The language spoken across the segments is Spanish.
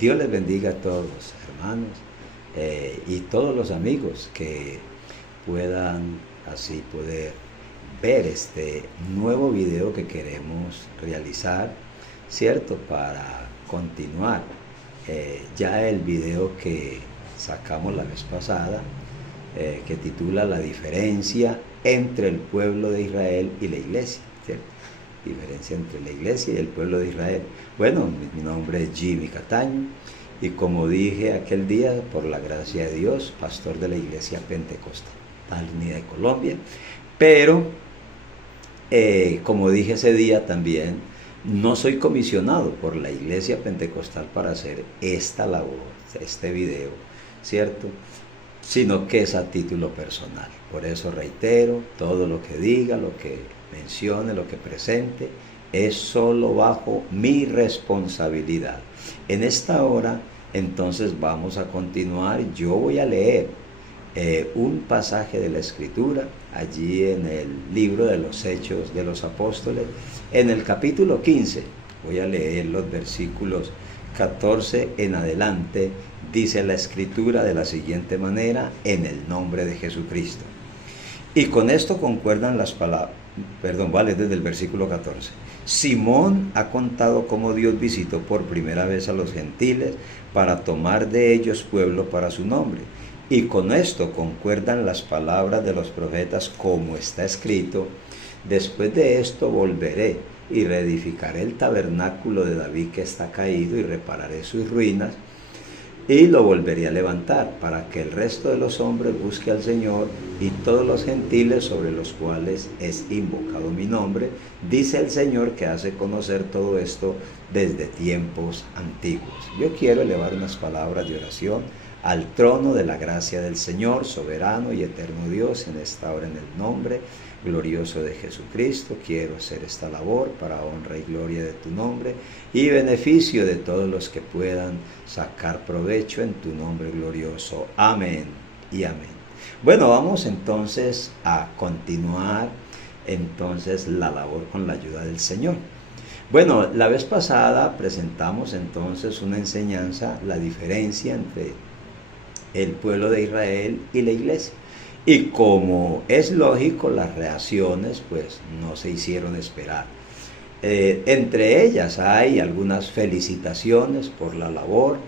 Dios les bendiga a todos los hermanos y todos los amigos que puedan así poder ver este nuevo video que queremos realizar, ¿cierto? Para continuar ya el video que sacamos la vez pasada, que titula La diferencia entre el pueblo de Israel y la iglesia, ¿cierto? Diferencia entre la iglesia y el pueblo de Israel. Bueno, mi nombre es Jimmy Cataño y como dije aquel día, por la gracia de Dios, pastor de la iglesia pentecostal unida de Colombia, pero como dije ese día también, no soy comisionado por la iglesia pentecostal para hacer esta labor, este video, ¿cierto? Sino que es a título personal. Por eso reitero, todo lo que diga, lo que mencione, lo que presente, es solo bajo mi responsabilidad. En esta hora, entonces vamos a continuar. Yo voy a leer un pasaje de la Escritura, allí en el libro de los Hechos de los Apóstoles, en el capítulo 15. Voy a leer los versículos 14 en adelante. Dice la Escritura de la siguiente manera: en el nombre de Jesucristo. Y con esto concuerdan las palabras, vale, desde el versículo 14. Simón ha contado cómo Dios visitó por primera vez a los gentiles para tomar de ellos pueblo para su nombre. Y con esto concuerdan las palabras de los profetas, como está escrito: después de esto volveré y reedificaré el tabernáculo de David que está caído y repararé sus ruinas y lo volveré a levantar, para que el resto de los hombres busque al Señor y todos los gentiles sobre los cuales es invocado mi nombre, dice el Señor, que hace conocer todo esto desde tiempos antiguos. Yo quiero elevar unas palabras de oración al trono de la gracia del Señor, soberano y eterno Dios, en esta hora, en el nombre glorioso de Jesucristo. Quiero hacer esta labor para honra y gloria de tu nombre y beneficio de todos los que puedan sacar provecho en tu nombre glorioso. Amén y amén. Bueno, vamos entonces a continuar entonces la labor con la ayuda del Señor. Bueno, la vez pasada presentamos entonces una enseñanza, la diferencia entre el pueblo de Israel y la iglesia. Y como es lógico, las reacciones pues no se hicieron esperar. Entre ellas hay algunas felicitaciones por la labor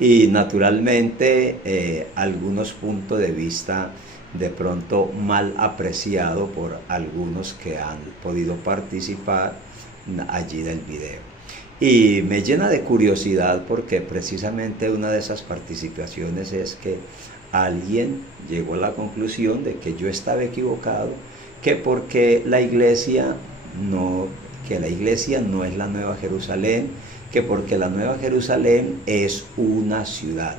y naturalmente algunos puntos de vista de pronto mal apreciado por algunos que han podido participar allí del video. Y me llena de curiosidad porque precisamente una de esas participaciones es que alguien llegó a la conclusión de que yo estaba equivocado, que porque la iglesia no es la Nueva Jerusalén, que porque la Nueva Jerusalén es una ciudad.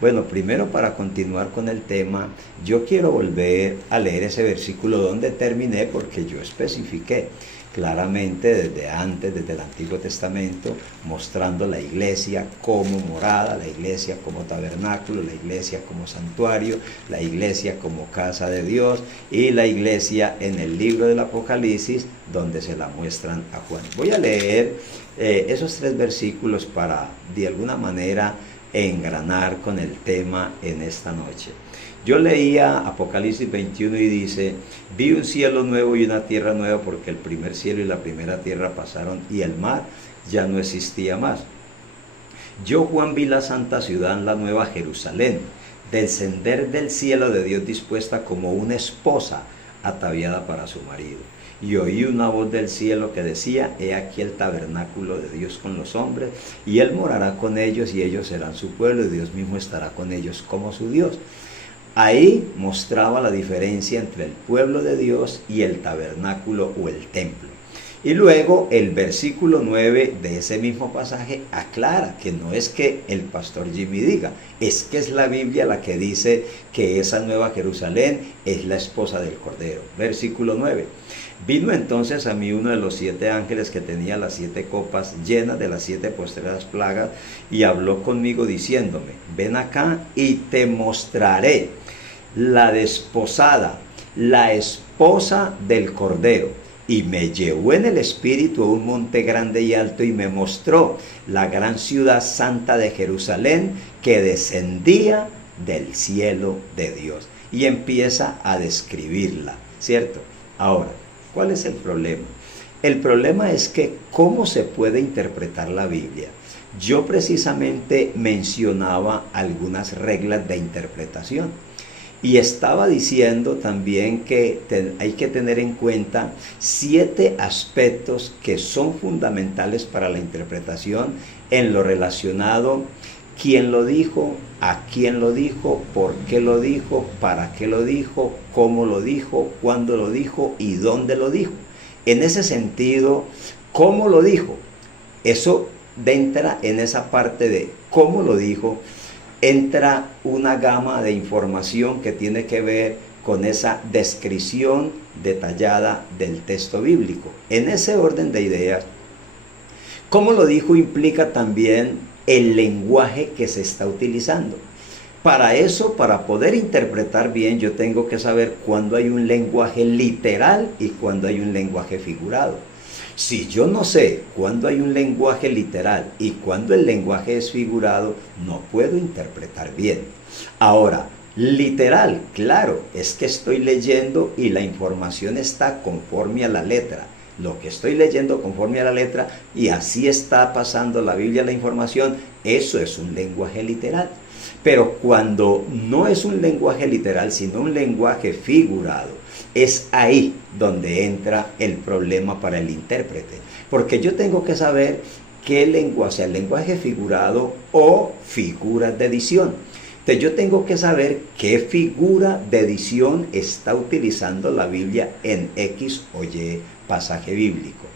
Bueno, primero, para continuar con el tema, yo quiero volver a leer ese versículo donde terminé, porque yo especifiqué claramente desde antes, desde el Antiguo Testamento, mostrando la iglesia como morada, la iglesia como tabernáculo, la iglesia como santuario, la iglesia como casa de Dios y la iglesia en el libro del Apocalipsis, donde se la muestran a Juan. Voy a leer esos 3 versículos para de alguna manera engranar con el tema en esta noche. Yo leía Apocalipsis 21 y dice: vi un cielo nuevo y una tierra nueva, porque el primer cielo y la primera tierra pasaron y el mar ya no existía más. Yo, Juan, vi la santa ciudad, la nueva Jerusalén, descender del cielo de Dios, dispuesta como una esposa ataviada para su marido. Y oí una voz del cielo que decía: he aquí el tabernáculo de Dios con los hombres, y Él morará con ellos, y ellos serán su pueblo, y Dios mismo estará con ellos como su Dios. Ahí mostraba la diferencia entre el pueblo de Dios y el tabernáculo o el templo. Y luego el versículo 9 de ese mismo pasaje aclara que no es que el pastor Jimmy diga, es que es la Biblia la que dice que esa nueva Jerusalén es la esposa del Cordero. Versículo 9. Vino entonces a mí uno de los 7 ángeles que tenía las 7 copas llenas de las 7 postreras plagas, y habló conmigo diciéndome: ven acá y te mostraré la desposada, la esposa del Cordero. y me llevó en el espíritu a un monte grande y alto y me mostró la gran ciudad santa de Jerusalén que descendía del cielo de Dios. Y empieza a describirla, ¿cierto? Ahora, ¿cuál es el problema? El problema es que ¿cómo se puede interpretar la Biblia? Yo precisamente mencionaba algunas reglas de interpretación. Y estaba diciendo también que hay que tener en cuenta 7 aspectos que son fundamentales para la interpretación en lo relacionado: quién lo dijo, a quién lo dijo, por qué lo dijo, para qué lo dijo, cómo lo dijo, cuándo lo dijo y dónde lo dijo. En ese sentido, ¿cómo lo dijo? Eso entra en esa parte de cómo lo dijo. Entra una gama de información que tiene que ver con esa descripción detallada del texto bíblico. En ese orden de ideas, cómo lo dijo implica también el lenguaje que se está utilizando. Para eso, para poder interpretar bien, yo tengo que saber cuándo hay un lenguaje literal y cuándo hay un lenguaje figurado. Si yo no sé cuándo hay un lenguaje literal y cuándo el lenguaje es figurado, no puedo interpretar bien. Ahora, literal, claro, es que estoy leyendo y la información está conforme a la letra. Lo que estoy leyendo conforme a la letra, y así está pasando la Biblia, la información, eso es un lenguaje literal. Pero cuando no es un lenguaje literal, sino un lenguaje figurado, es ahí donde entra el problema para el intérprete. Porque yo tengo que saber qué lenguaje, o sea, el lenguaje figurado o figuras de edición. Entonces yo tengo que saber qué figura de edición está utilizando la Biblia en X o Y pasaje bíblico.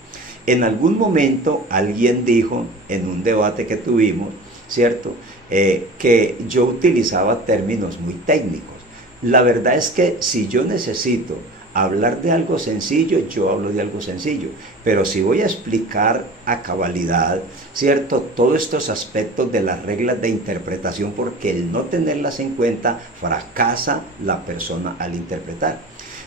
En algún momento alguien dijo, en un debate que tuvimos, ¿cierto?, que yo utilizaba términos muy técnicos. La verdad es que si yo necesito hablar de algo sencillo, yo hablo de algo sencillo. Pero si voy a explicar a cabalidad, ¿cierto?, todos estos aspectos de las reglas de interpretación, porque el no tenerlas en cuenta fracasa la persona al interpretar.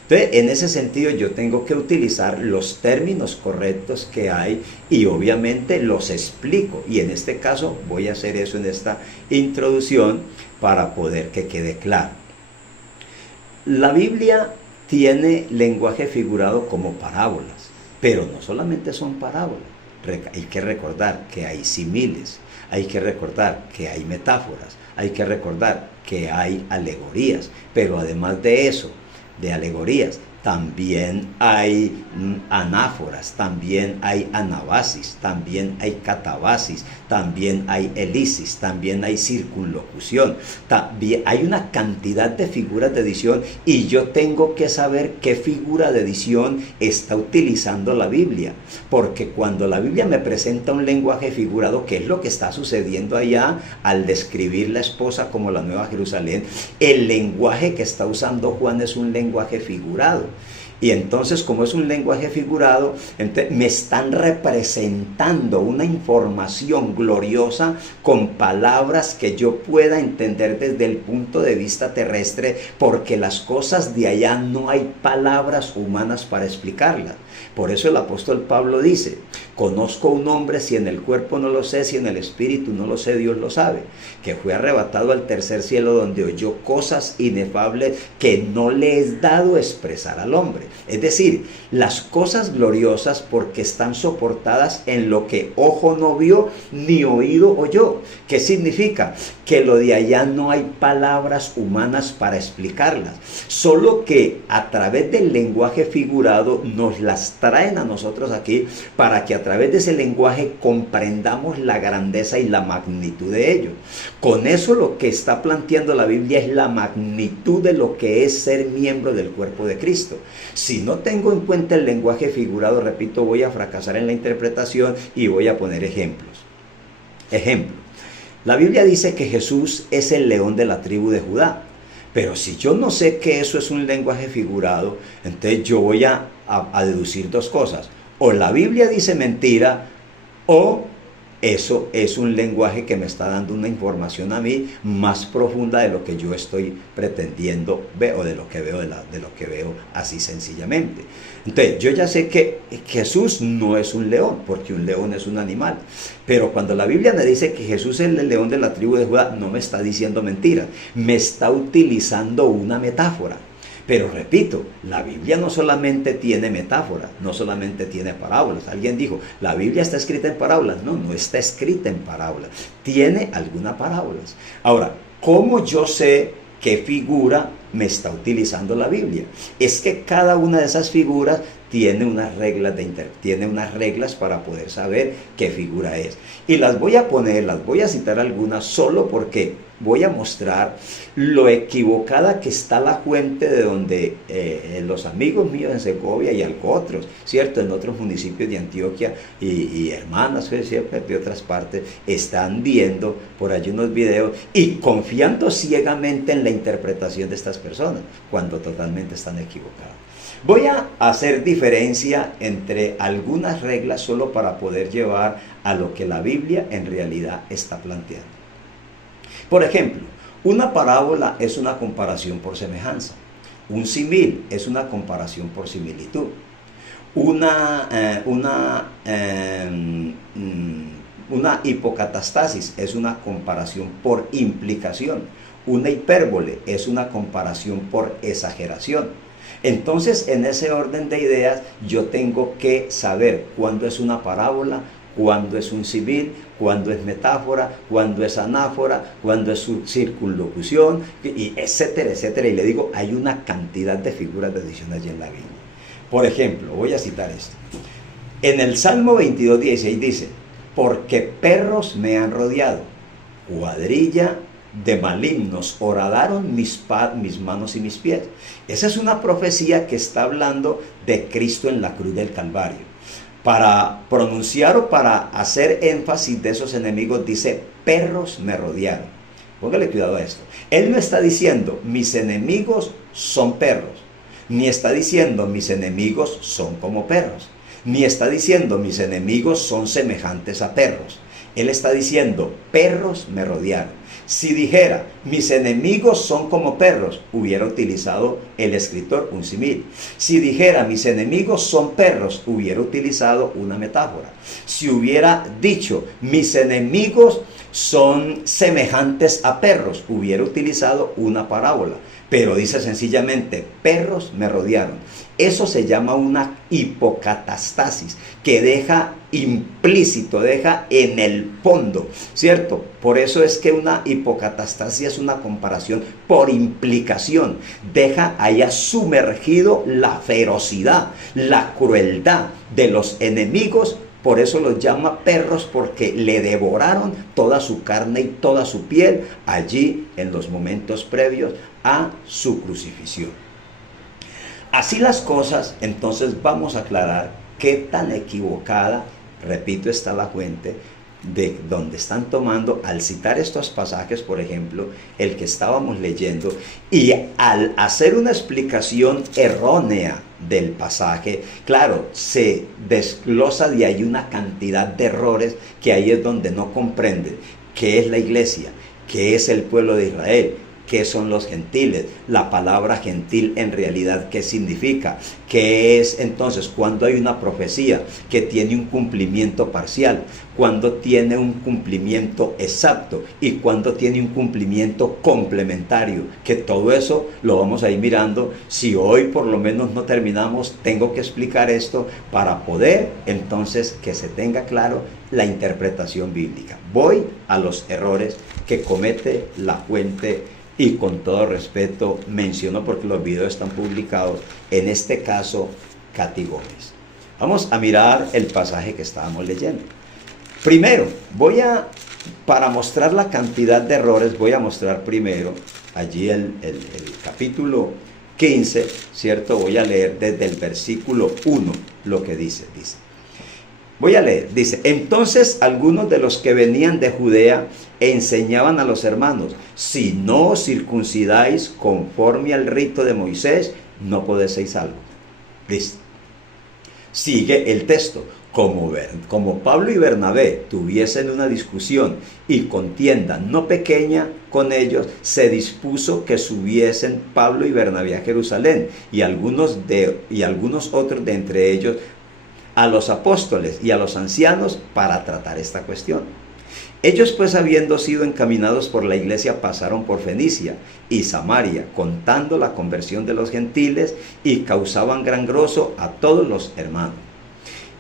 Entonces, en ese sentido, yo tengo que utilizar los términos correctos que hay y obviamente los explico. Y en este caso voy a hacer eso en esta introducción para poder que quede claro. La Biblia tiene lenguaje figurado como parábolas, pero no solamente son parábolas. Hay que recordar que hay símiles, hay que recordar que hay metáforas, hay que recordar que hay alegorías, pero además de eso, de alegorías, también hay anáforas, también hay anabasis, también hay catabasis, también hay elisis, también hay circunlocución, también hay una cantidad de figuras de edición, y yo tengo que saber qué figura de edición está utilizando la Biblia, porque cuando la Biblia me presenta un lenguaje figurado, ¿qué es lo que está sucediendo allá al describir la esposa como la Nueva Jerusalén? El lenguaje que está usando Juan es un lenguaje figurado. Y entonces, como es un lenguaje figurado, me están representando una información gloriosa con palabras que yo pueda entender desde el punto de vista terrestre, porque las cosas de allá no hay palabras humanas para explicarlas. Por eso el apóstol Pablo dice: conozco un hombre, si en el cuerpo no lo sé, si en el espíritu no lo sé, Dios lo sabe, que fue arrebatado al tercer cielo, donde oyó cosas inefables que no le es dado expresar al hombre. Es decir, las cosas gloriosas, porque están soportadas en lo que ojo no vio ni oído oyó. ¿Qué significa? Que lo de allá no hay palabras humanas para explicarlas, solo que a través del lenguaje figurado nos las traen a nosotros aquí, para que a través de ese lenguaje comprendamos la grandeza y la magnitud de ello. Con eso lo que está planteando la Biblia es la magnitud de lo que es ser miembro del cuerpo de Cristo. Si no tengo en cuenta el lenguaje figurado, repito, voy a fracasar en la interpretación, y voy a poner ejemplos. Ejemplo: la Biblia dice que Jesús es el león de la tribu de Judá. Pero si yo no sé que eso es un lenguaje figurado, entonces yo voy a deducir dos cosas: o la Biblia dice mentira, o Eso es un lenguaje que me está dando una información a mí más profunda de lo que yo estoy pretendiendo ver, o de lo que veo, de lo que veo así sencillamente. Entonces, yo ya sé que Jesús no es un león, porque un león es un animal. Pero cuando la Biblia me dice que Jesús es el león de la tribu de Judá, no me está diciendo mentiras, me está utilizando una metáfora. Pero repito, la Biblia no solamente tiene metáforas, no solamente tiene parábolas. Alguien dijo, la Biblia está escrita en parábolas. No, no está escrita en parábolas. Tiene algunas parábolas. Ahora, ¿cómo yo sé qué figura me está utilizando la Biblia? Es que cada una de esas figuras tiene unas reglas para poder saber qué figura es. Y las voy a poner, las voy a citar algunas solo porque voy a mostrar lo equivocada que está la fuente de donde los amigos míos en Segovia y algo otros, ¿cierto? En otros municipios de Antioquia y hermanas, ¿cierto? De otras partes, están viendo por allí unos videos y confiando ciegamente en la interpretación de estas personas, cuando totalmente están equivocados. Voy a hacer diferencia entre algunas reglas solo para poder llevar a lo que la Biblia en realidad está planteando. Por ejemplo, una parábola es una comparación por semejanza. Un símil es una comparación por similitud. Una hipocatastasis es una comparación por implicación. Una hipérbole es una comparación por exageración. Entonces, en ese orden de ideas, yo tengo que saber cuándo es una parábola, cuándo es un símil, cuándo es metáfora, cuándo es anáfora, cuándo es circunlocución, y etcétera, etcétera. Y le digo, hay una cantidad de figuras de edición allí en la Biblia. Por ejemplo, voy a citar esto. En el Salmo 22:16 dice, porque perros me han rodeado, cuadrilla de malignos horadaron mis manos y mis pies. Esa es una profecía que está hablando de Cristo en la cruz del Calvario. Para pronunciar o para hacer énfasis de esos enemigos dice, perros me rodearon. Póngale cuidado a esto. Él no está diciendo, mis enemigos son perros. Ni está diciendo, mis enemigos son como perros. Ni está diciendo, mis enemigos son semejantes a perros. Él está diciendo, perros me rodearon. Si dijera, mis enemigos son como perros, hubiera utilizado el escritor un símil. Si dijera, mis enemigos son perros, hubiera utilizado una metáfora. Si hubiera dicho, mis enemigos son semejantes a perros, hubiera utilizado una parábola. Pero dice sencillamente, perros me rodearon. Eso se llama una hipocatastasis, que deja implícito, deja en el fondo, ¿cierto? Por eso es que una hipocatastasis es una comparación por implicación. Deja allá sumergido la ferocidad, la crueldad de los enemigos. Por eso los llama perros, porque le devoraron toda su carne y toda su piel allí en los momentos previos a su crucifixión. Así las cosas, entonces vamos a aclarar qué tan equivocada, repito, está la fuente de donde están tomando al citar estos pasajes, por ejemplo, el que estábamos leyendo, y al hacer una explicación errónea del pasaje, claro, se desglosa de ahí una cantidad de errores que ahí es donde no comprenden qué es la iglesia, qué es el pueblo de Israel, qué son los gentiles, la palabra gentil en realidad qué significa, qué es entonces cuando hay una profecía que tiene un cumplimiento parcial, cuando tiene un cumplimiento exacto y cuando tiene un cumplimiento complementario, que todo eso lo vamos a ir mirando. Si hoy por lo menos no terminamos, tengo que explicar esto para poder entonces que se tenga claro la interpretación bíblica. Voy a los errores que comete la fuente. Y con todo respeto menciono, porque los videos están publicados, en este caso, Katy Gómez. Vamos a mirar el pasaje que estábamos leyendo. Primero, para mostrar la cantidad de errores, voy a mostrar primero allí el capítulo 15, ¿cierto? Voy a leer desde el versículo 1 lo que dice. Voy a leer, dice, entonces algunos de los que venían de Judea enseñaban a los hermanos, si no os circuncidáis conforme al rito de Moisés, no podéis ser salvos. Listo. Sigue el texto, Como Pablo y Bernabé tuviesen una discusión y contienda no pequeña con ellos, se dispuso que subiesen Pablo y Bernabé a Jerusalén y algunos otros de entre ellos a los apóstoles y a los ancianos para tratar esta cuestión. Ellos pues, habiendo sido encaminados por la iglesia, pasaron por Fenicia y Samaria, contando la conversión de los gentiles, y causaban gran gozo a todos los hermanos.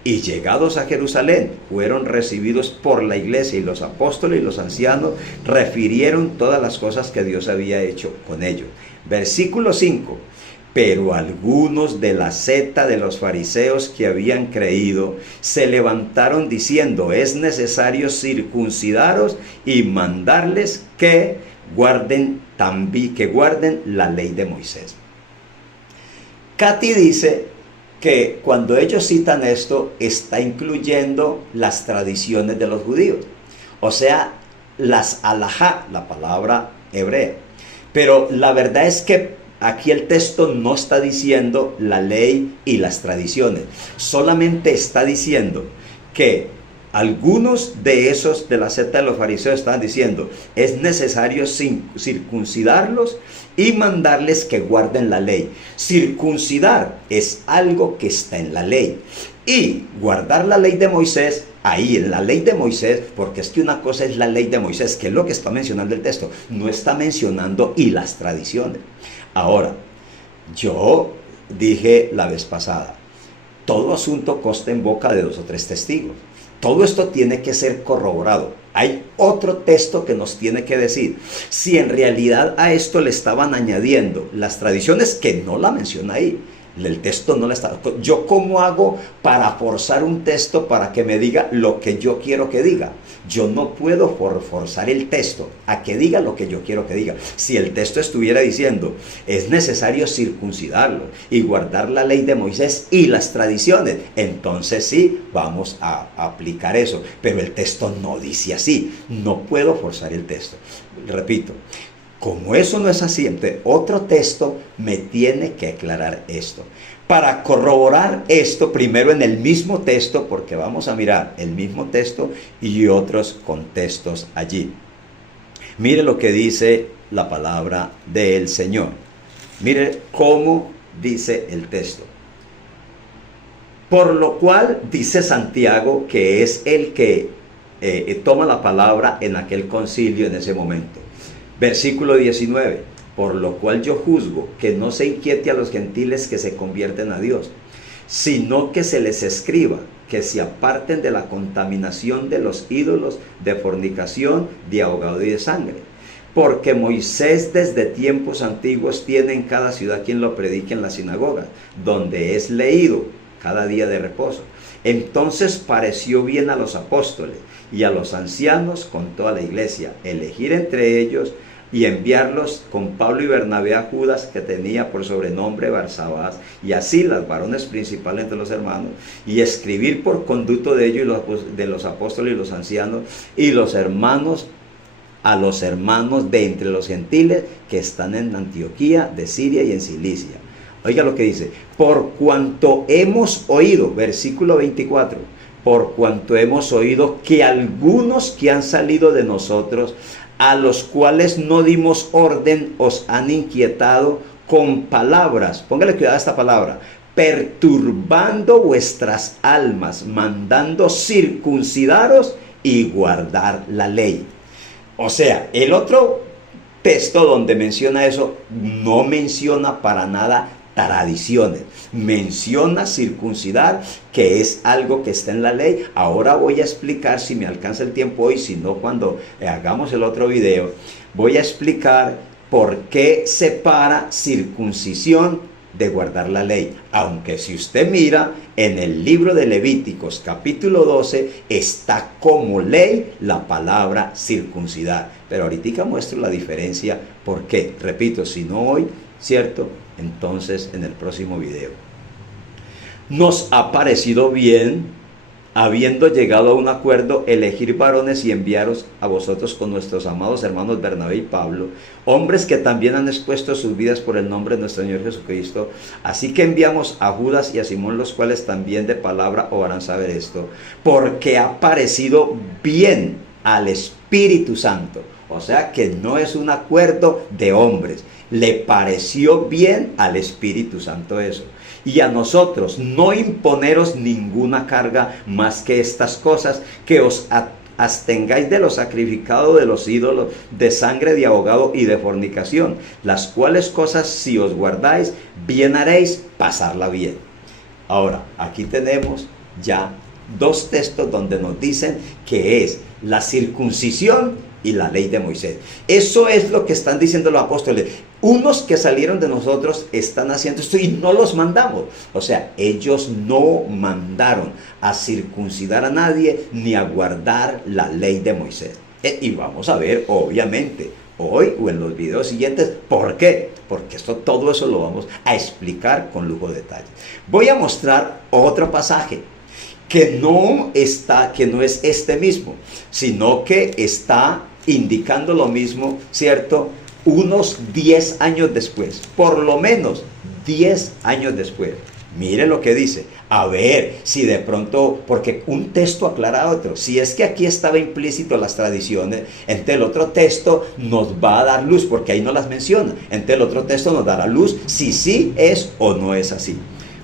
Y llegados a Jerusalén, fueron recibidos por la iglesia, y los apóstoles y los ancianos refirieron todas las cosas que Dios había hecho con ellos. Versículo 5. Pero algunos de la secta de los fariseos que habían creído se levantaron diciendo: es necesario circuncidaros y mandarles que guarden la ley de Moisés. Katy dice que cuando ellos citan esto, está incluyendo las tradiciones de los judíos, o sea, las alajá, la palabra hebrea. Pero la verdad es que aquí el texto no está diciendo la ley y las tradiciones, solamente está diciendo que algunos de esos de la secta de los fariseos están diciendo: es necesario circuncidarlos y mandarles que guarden la ley. Circuncidar es algo que está en la ley, y guardar la ley de Moisés, ahí en la ley de Moisés, porque es que una cosa es la ley de Moisés, que es lo que está mencionando el texto, no está mencionando y las tradiciones. Ahora, yo dije la vez pasada, todo asunto consta en boca de 2 o 3 testigos. Todo esto tiene que ser corroborado. Hay otro texto que nos tiene que decir si en realidad a esto le estaban añadiendo las tradiciones, que no la menciona ahí. El texto no la está. ¿Yo cómo hago para forzar un texto para que me diga lo que yo quiero que diga? Yo no puedo forzar el texto a que diga lo que yo quiero que diga. Si el texto estuviera diciendo: es necesario circuncidarlo y guardar la ley de Moisés y las tradiciones, entonces sí, vamos a aplicar eso. Pero el texto no dice así. No puedo forzar el texto. Repito, como eso no es así, entonces otro texto me tiene que aclarar esto. Para corroborar esto, primero en el mismo texto, porque vamos a mirar el mismo texto y otros contextos allí. Mire lo que dice la palabra del Señor. Mire cómo dice el texto. Por lo cual, dice Santiago, que es el que toma la palabra en aquel concilio en ese momento. Versículo 19. Por lo cual yo juzgo que no se inquiete a los gentiles que se convierten a Dios, sino que se les escriba que se aparten de la contaminación de los ídolos, de fornicación, de ahogado y de sangre. Porque Moisés desde tiempos antiguos tiene en cada ciudad quien lo predique en la sinagoga, donde es leído cada día de reposo. Entonces pareció bien a los apóstoles y a los ancianos con toda la iglesia elegir entre ellos y enviarlos con Pablo y Bernabé a Judas, que tenía por sobrenombre Barsabás, y así las varones principales de los hermanos, y escribir por conducto de ellos y de los apóstoles y los ancianos y los hermanos, a los hermanos de entre los gentiles que están en Antioquía, de Siria y en Cilicia. Oiga lo que dice: por cuanto hemos oído, versículo 24, por cuanto hemos oído que algunos que han salido de nosotros, a los cuales no dimos orden, os han inquietado con palabras, póngale cuidado a esta palabra, perturbando vuestras almas, mandando circuncidaros y guardar la ley. O sea, el otro texto donde menciona eso, no menciona para nada tradiciones, menciona circuncidar, que es algo que está en la ley. Ahora voy a explicar, si me alcanza el tiempo hoy, si no cuando hagamos el otro video, voy a explicar por qué separa circuncisión de guardar la ley. Aunque si usted mira en el libro de Levíticos capítulo 12, está como ley la palabra circuncidar. Pero ahorita muestro la diferencia. ¿Por qué? Repito, si no hoy, ¿cierto? Entonces en el próximo video. Nos ha parecido bien habiendo llegado a un acuerdo, elegir varones y enviaros a vosotros con nuestros amados hermanos Bernabé y Pablo, hombres que también han expuesto sus vidas por el nombre de nuestro Señor Jesucristo. Así que enviamos a Judas y a Simón, los cuales también de palabra os harán saber esto, porque ha parecido bien al Espíritu Santo. O sea que no es un acuerdo de hombres, le pareció bien al Espíritu Santo eso. Y a nosotros no imponeros ninguna carga más que estas cosas, que os abstengáis de lo sacrificado de los ídolos, de sangre de ahogado y de fornicación, las cuales cosas si os guardáis, bien haréis pasarla bien. Ahora, aquí tenemos ya dos textos donde nos dicen que es la circuncisión y la ley de Moisés. Eso es lo que están diciendo los apóstoles. Unos que salieron de nosotros están haciendo esto y no los mandamos. O sea, ellos no mandaron a circuncidar a nadie ni a guardar la ley de Moisés. Y vamos a ver, obviamente, hoy o en los videos siguientes, ¿por qué? Porque todo eso lo vamos a explicar con lujo de detalle. Voy a mostrar otro pasaje que no es este mismo, sino que está indicando lo mismo, ¿cierto? Unos 10 años después, por lo menos 10 años después. Mire lo que dice. A ver si de pronto, porque un texto aclara a otro. Si es que aquí estaba implícito las tradiciones, entonces el otro texto nos va a dar luz, porque ahí no las menciona. Entonces el otro texto nos dará luz si sí es o no es así.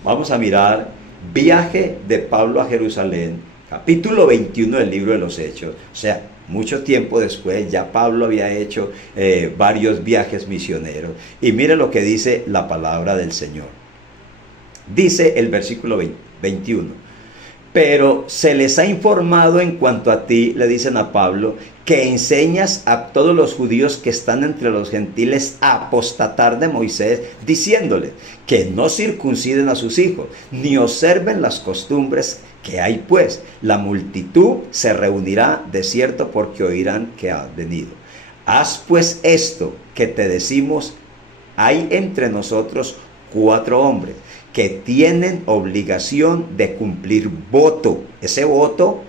Vamos a mirar viaje de Pablo a Jerusalén, capítulo 21 del libro de los Hechos. O sea, mucho tiempo después ya Pablo había hecho varios viajes misioneros. Y mire lo que dice la palabra del Señor. Dice el versículo 21. Pero se les ha informado en cuanto a ti, le dicen a Pablo, que enseñas a todos los judíos que están entre los gentiles a apostatar de Moisés, diciéndoles que no circunciden a sus hijos, ni observen las costumbres que hay, pues la multitud se reunirá de cierto porque oirán que has venido. Haz pues esto que te decimos. Hay entre nosotros 4 hombres que tienen obligación de cumplir voto. Ese voto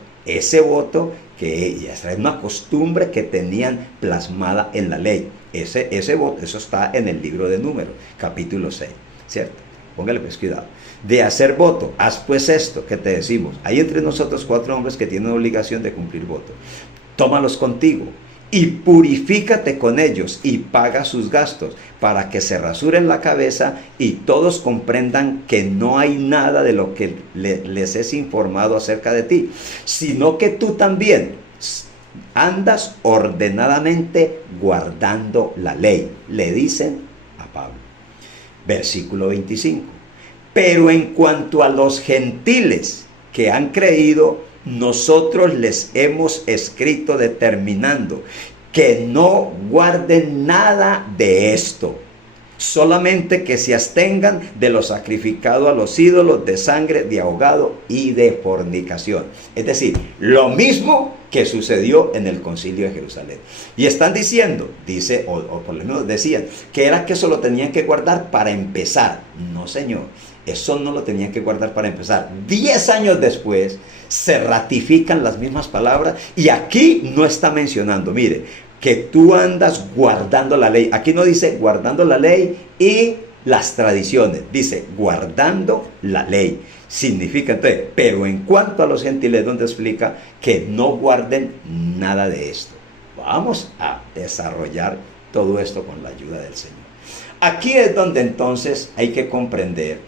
que ya es una costumbre que tenían plasmada en la ley. Ese voto, eso está en el libro de Números, capítulo 6, ¿cierto? Póngale pues cuidado. De hacer voto, haz pues esto que te decimos. Hay entre nosotros 4 hombres que tienen obligación de cumplir voto. Tómalos contigo y purifícate con ellos y paga sus gastos, para que se rasuren la cabeza y todos comprendan que no hay nada de lo que les es informado acerca de ti, sino que tú también andas ordenadamente guardando la ley, le dicen a Pablo. Versículo 25. Pero en cuanto a los gentiles que han creído, nosotros les hemos escrito determinando que no guarden nada de esto, solamente que se abstengan de lo sacrificado a los ídolos, de sangre, de ahogado y de fornicación. Es decir, lo mismo que sucedió en el concilio de Jerusalén. Y están diciendo, o por lo menos decían, que era que eso lo tenían que guardar para empezar. No, señor, eso no lo tenían que guardar para empezar. 10 años después se ratifican las mismas palabras y aquí no está mencionando, mire, que tú andas guardando la ley. Aquí no dice guardando la ley y las tradiciones, dice guardando la ley. Significa entonces, pero en cuanto a los gentiles, donde explica que no guarden nada de esto. Vamos a desarrollar todo esto con la ayuda del Señor. Aquí es donde entonces hay que comprender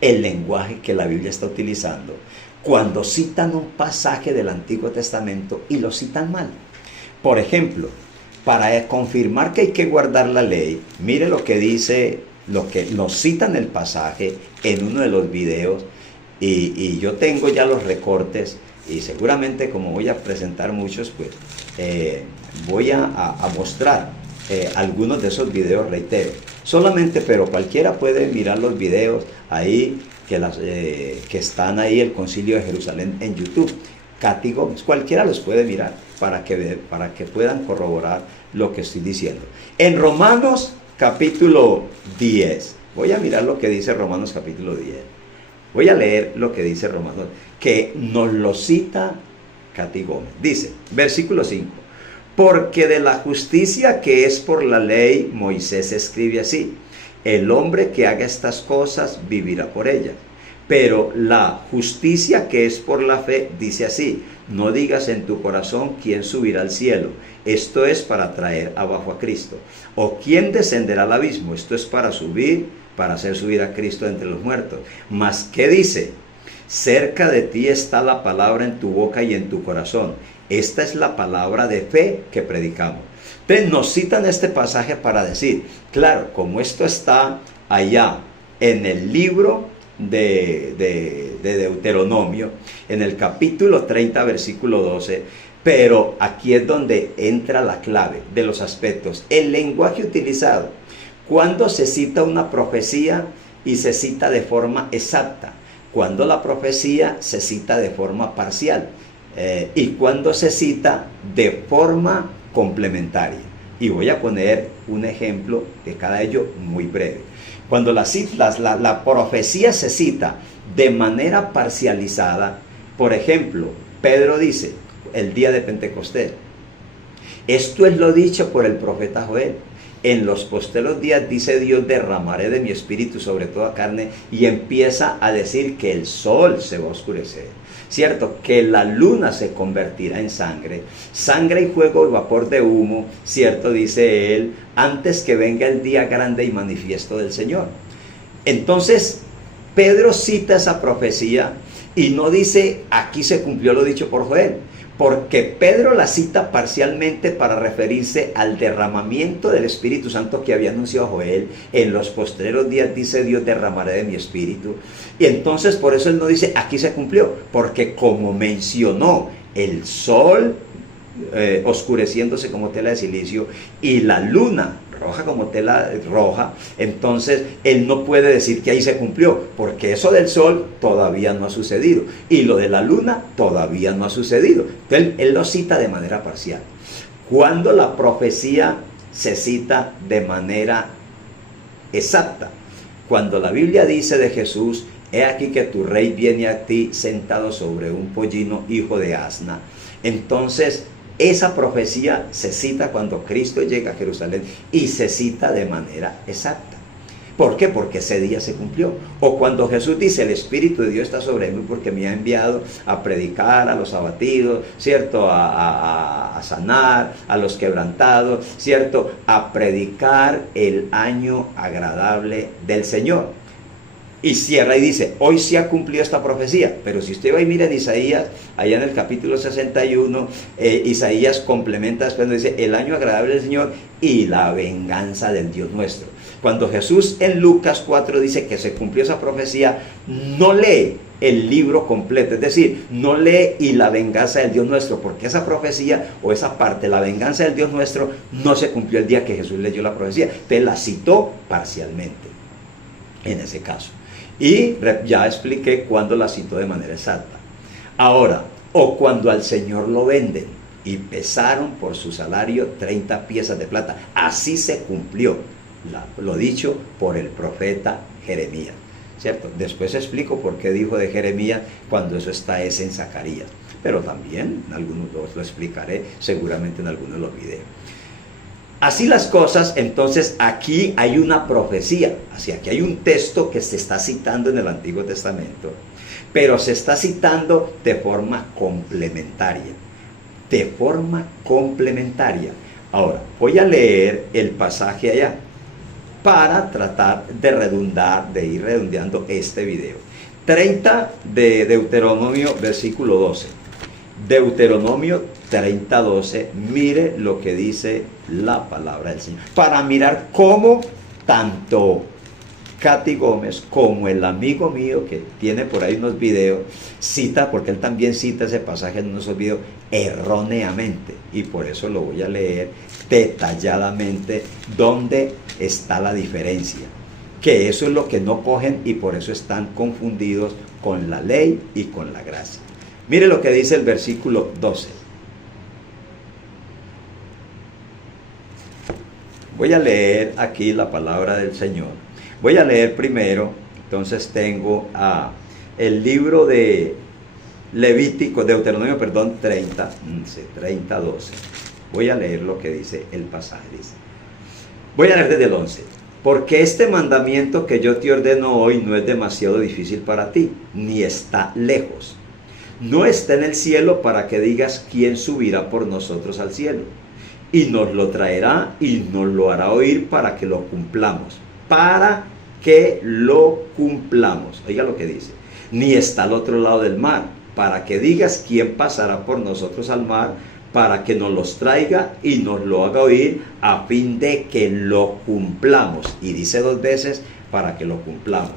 el lenguaje que la Biblia está utilizando cuando citan un pasaje del Antiguo Testamento y lo citan mal. Por ejemplo, para confirmar que hay que guardar la ley, mire lo que dice, lo que nos citan el pasaje en uno de los videos, y yo tengo ya los recortes, y seguramente como voy a presentar muchos, pues voy a mostrar algunos de esos videos, reitero. Solamente, pero cualquiera puede mirar los videos ahí, que están ahí, el Concilio de Jerusalén en YouTube. Katy Gómez, cualquiera los puede mirar para que puedan corroborar lo que estoy diciendo. En Romanos capítulo 10, voy a mirar lo que dice Romanos capítulo 10. Voy a leer lo que dice Romanos, que nos lo cita Katy Gómez. Dice, versículo 5. Porque de la justicia que es por la ley, Moisés escribe así: el hombre que haga estas cosas vivirá por ellas. Pero la justicia que es por la fe dice así: no digas en tu corazón quién subirá al cielo, esto es para traer abajo a Cristo, o quién descenderá al abismo, esto es para subir, para hacer subir a Cristo entre los muertos. Mas ¿qué dice? Cerca de ti está la palabra en tu boca y en tu corazón. Esta es la palabra de fe que predicamos. Entonces nos citan este pasaje para decir, claro, como esto está allá en el libro de Deuteronomio, en el capítulo 30, versículo 12, pero aquí es donde entra la clave de los aspectos. El lenguaje utilizado, cuando se cita una profecía y se cita de forma exacta, cuando la profecía se cita de forma parcial, y cuando se cita de forma complementaria. Y voy a poner un ejemplo de cada ello muy breve. Cuando la profecía se cita de manera parcializada, por ejemplo, Pedro dice, el día de Pentecostés, esto es lo dicho por el profeta Joel: en los postreros días, dice Dios, derramaré de mi espíritu sobre toda carne, y empieza a decir que el sol se va a oscurecer, ¿cierto? Que la luna se convertirá en sangre, sangre y fuego y vapor de humo, ¿cierto? Dice él, antes que venga el día grande y manifiesto del Señor. Entonces, Pedro cita esa profecía y no dice, aquí se cumplió lo dicho por Joel, porque Pedro la cita parcialmente para referirse al derramamiento del Espíritu Santo que había anunciado Joel: en los postreros días, dice Dios, derramaré de mi espíritu. Y entonces por eso él no dice aquí se cumplió, porque como mencionó el sol oscureciéndose como tela de silicio y la luna roja como tela roja, entonces él no puede decir que ahí se cumplió, porque eso del sol todavía no ha sucedido y lo de la luna todavía no ha sucedido. Entonces él lo cita de manera parcial. Cuando la profecía se cita de manera exacta, cuando la Biblia dice de Jesús: he aquí que tu rey viene a ti sentado sobre un pollino, hijo de asna, entonces esa profecía se cita cuando Cristo llega a Jerusalén y se cita de manera exacta. ¿Por qué? Porque ese día se cumplió. O cuando Jesús dice: el Espíritu de Dios está sobre mí porque me ha enviado a predicar a los abatidos, ¿cierto? A sanar a los quebrantados, ¿cierto? A predicar el año agradable del Señor. Y cierra y dice: hoy se ha cumplido esta profecía. Pero si usted va y mira en Isaías, allá en el capítulo 61, Isaías complementa después, dice: el año agradable del Señor y la venganza del Dios nuestro. Cuando Jesús en Lucas 4 dice que se cumplió esa profecía, no lee el libro completo, es decir, no lee y la venganza del Dios nuestro, porque esa profecía o esa parte, la venganza del Dios nuestro, no se cumplió el día que Jesús leyó la profecía. Entonces la citó parcialmente en ese caso. Y ya expliqué cuándo la citó de manera exacta. Ahora, o cuando al Señor lo venden y pesaron por su salario 30 piezas de plata. Así se cumplió lo dicho por el profeta Jeremías, ¿cierto? Después explico por qué dijo de Jeremías cuando eso está en Zacarías. Pero también en algunos lo explicaré seguramente en algunos de los videos. Así las cosas, entonces aquí hay una profecía, así aquí hay un texto que se está citando en el Antiguo Testamento, pero se está citando de forma complementaria, de forma complementaria. Ahora, voy a leer el pasaje allá para tratar de redundar, de ir redondeando este video. 30 de Deuteronomio, versículo 12. Deuteronomio 30:12, mire lo que dice la palabra del Señor. Para mirar cómo tanto Katy Gómez como el amigo mío que tiene por ahí unos videos, cita, porque él también cita ese pasaje en unos videos erróneamente. Y por eso lo voy a leer detalladamente dónde está la diferencia. Que eso es lo que no cogen y por eso están confundidos con la ley y con la gracia. Mire lo que dice el versículo 12. Voy a leer aquí la palabra del Señor. Voy a leer primero, entonces tengo el libro de Levítico, Deuteronomio, perdón, 30, 12. Voy a leer lo que dice el pasaje. Dice, voy a leer desde el 11. Porque este mandamiento que yo te ordeno hoy no es demasiado difícil para ti, ni está lejos. No está en el cielo para que digas quién subirá por nosotros al cielo. Y nos lo traerá y nos lo hará oír para que lo cumplamos. Para que lo cumplamos. Oiga lo que dice. Ni está al otro lado del mar, para que digas quién pasará por nosotros al mar, para que nos los traiga y nos lo haga oír, a fin de que lo cumplamos. Y dice 2 veces, para que lo cumplamos.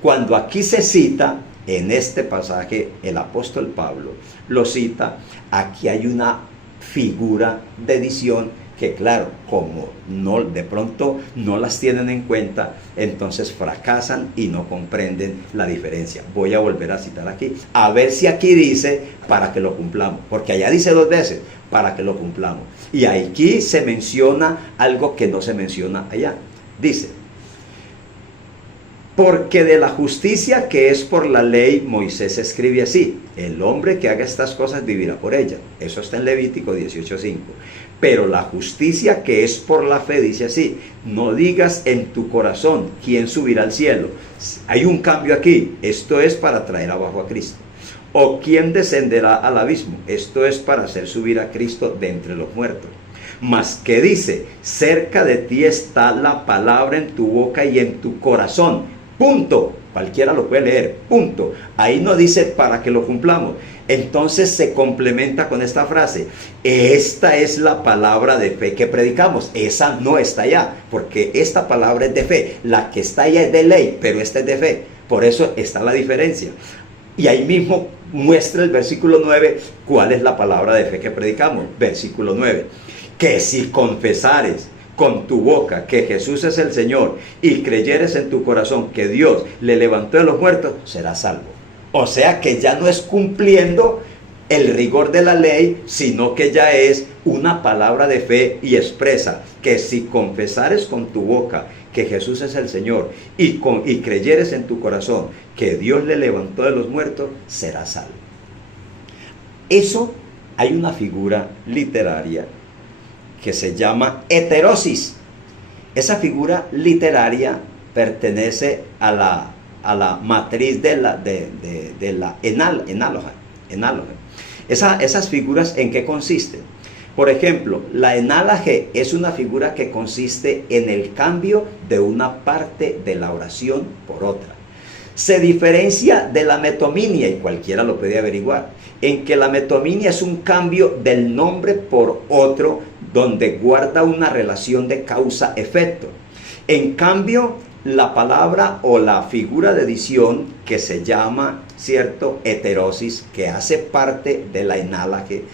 Cuando aquí se cita, en este pasaje, el apóstol Pablo lo cita, aquí hay una figura de edición que, claro, como no, de pronto no las tienen en cuenta, entonces fracasan y no comprenden la diferencia. Voy a volver a citar aquí, a ver si aquí dice para que lo cumplamos, porque allá dice 2 veces, para que lo cumplamos. Y aquí se menciona algo que no se menciona allá. Dice, porque de la justicia que es por la ley, Moisés escribe así, el hombre que haga estas cosas vivirá por ella. Eso está en Levítico 18:5. Pero la justicia que es por la fe dice así, no digas en tu corazón quién subirá al cielo. Hay un cambio aquí, esto es para traer abajo a Cristo. O quién descenderá al abismo, esto es para hacer subir a Cristo de entre los muertos. Mas que dice, cerca de ti está la palabra en tu boca y en tu corazón. Punto. Cualquiera lo puede leer. Punto. Ahí no dice para que lo cumplamos. Entonces se complementa con esta frase. Esta es la palabra de fe que predicamos. Esa no está allá, porque esta palabra es de fe. La que está allá es de ley, pero esta es de fe. Por eso está la diferencia. Y ahí mismo muestra el versículo 9 cuál es la palabra de fe que predicamos. Versículo 9. Que si confesares con tu boca que Jesús es el Señor y creyeres en tu corazón que Dios le levantó de los muertos, serás salvo. O sea que ya no es cumpliendo el rigor de la ley, sino que ya es una palabra de fe y expresa que si confesares con tu boca que Jesús es el Señor y creyeres en tu corazón que Dios le levantó de los muertos, serás salvo. Eso, hay una figura literaria que se llama heterosis. Esa figura literaria pertenece a la matriz de la enáloga. Esas figuras, ¿en qué consisten? Por ejemplo, la enáloge es una figura que consiste en el cambio de una parte de la oración por otra. Se diferencia de la metominía, y cualquiera lo puede averiguar, en que la metominía es un cambio del nombre por otro, donde guarda una relación de causa-efecto. En cambio, la palabra o la figura de edición que se llama, ¿cierto?, heterosis, que hace parte de la enáloge,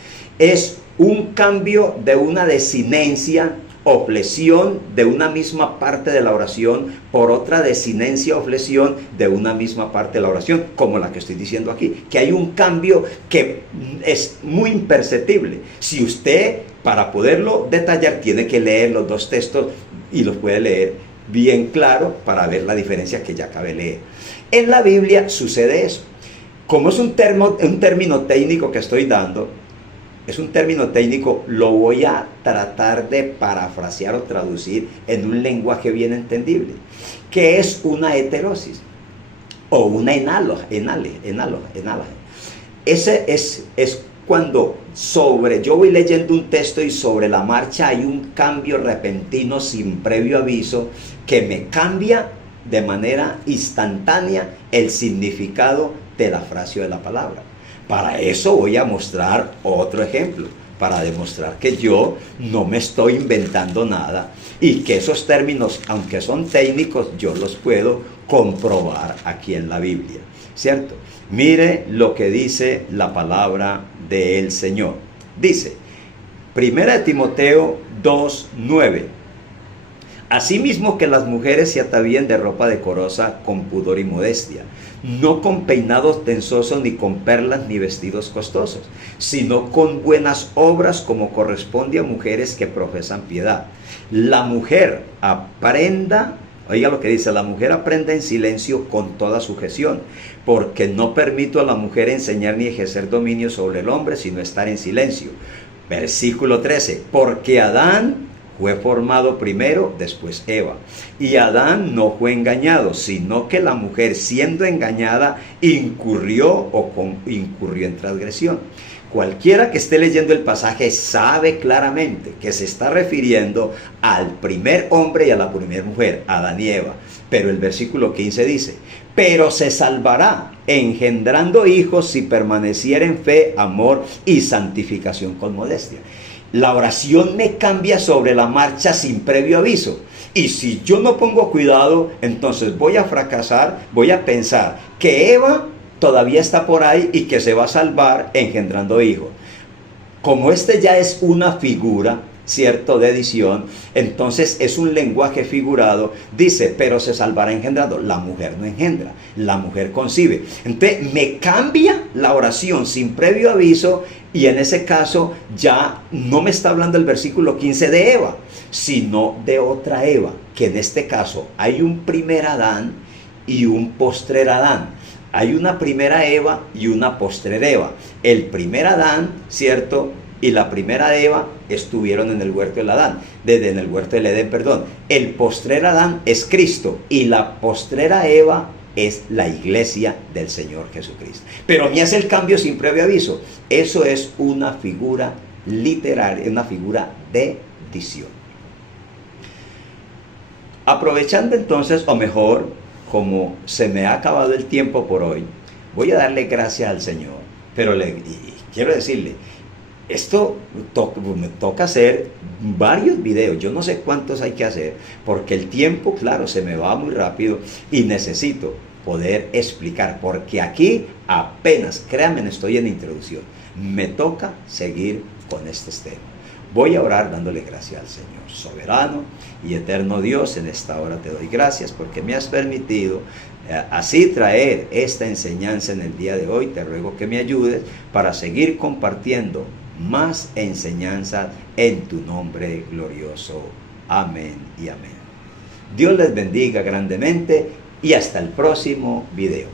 es un cambio de una desinencia o flexión de una misma parte de la oración por otra desinencia o flexión de una misma parte de la oración, como la que estoy diciendo aquí, que hay un cambio que es muy imperceptible. Si usted, para poderlo detallar, tiene que leer los 2 textos y los puede leer bien claro para ver la diferencia que ya acabé de leer. En la Biblia sucede eso. Como es un término técnico que estoy dando, es un término técnico, lo voy a tratar de parafrasear o traducir en un lenguaje bien entendible. ¿Qué es una heterosis? O una enáloga. Ese es cuando yo voy leyendo un texto y sobre la marcha hay un cambio repentino sin previo aviso que me cambia de manera instantánea el significado de la frase o de la palabra. Para eso voy a mostrar otro ejemplo, para demostrar que yo no me estoy inventando nada y que esos términos, aunque son técnicos, yo los puedo comprobar aquí en la Biblia, ¿cierto? Mire lo que dice la palabra del Señor. Dice, 1 Timoteo 2:9. Asimismo que las mujeres se atavíen de ropa decorosa con pudor y modestia, no con peinados tensosos ni con perlas ni vestidos costosos, sino con buenas obras como corresponde a mujeres que profesan piedad. La mujer aprenda Oiga lo que dice: la mujer aprende en silencio con toda sujeción, porque no permito a la mujer enseñar ni ejercer dominio sobre el hombre, sino estar en silencio. Versículo 13, porque Adán fue formado primero, después Eva. Y Adán no fue engañado, sino que la mujer, siendo engañada, incurrió en transgresión. Cualquiera que esté leyendo el pasaje sabe claramente que se está refiriendo al primer hombre y a la primera mujer, Adán y Eva. Pero el versículo 15 dice: pero se salvará engendrando hijos si permaneciera en fe, amor y santificación con modestia. La oración me cambia sobre la marcha sin previo aviso. Y si yo no pongo cuidado, entonces voy a fracasar, voy a pensar que Eva todavía está por ahí y que se va a salvar engendrando hijos. Como este ya es una figura, ¿cierto?, de edición, entonces es un lenguaje figurado. Dice: pero se salvará engendrando. La mujer no engendra, la mujer concibe. Entonces me cambia la oración sin previo aviso, y en ese caso ya no me está hablando el versículo 15 de Eva, sino de otra Eva, que en este caso hay un primer Adán y un postrer Adán. Hay una primera Eva y una postrer Eva. El primer Adán, ¿cierto?, y la primera Eva estuvieron en el huerto del Adán, en el huerto del Edén, perdón. El postrer Adán es Cristo, y la postrera Eva es la iglesia del Señor Jesucristo. Pero me hace el cambio sin previo aviso. Eso es una figura literaria, una figura de edición. Aprovechando entonces, o mejor, como se me ha acabado el tiempo por hoy, voy a darle gracias al Señor. Pero quiero decirle, esto me toca hacer varios videos. Yo no sé cuántos hay que hacer, porque el tiempo, claro, se me va muy rápido y necesito poder explicar, porque aquí apenas, créanme, estoy en introducción. Me toca seguir con este tema. Voy a orar dándole gracias al Señor. Soberano y eterno Dios, en esta hora te doy gracias porque me has permitido así traer esta enseñanza en el día de hoy. Te ruego que me ayudes para seguir compartiendo más enseñanzas en tu nombre glorioso. Amén y amén. Dios les bendiga grandemente y hasta el próximo video.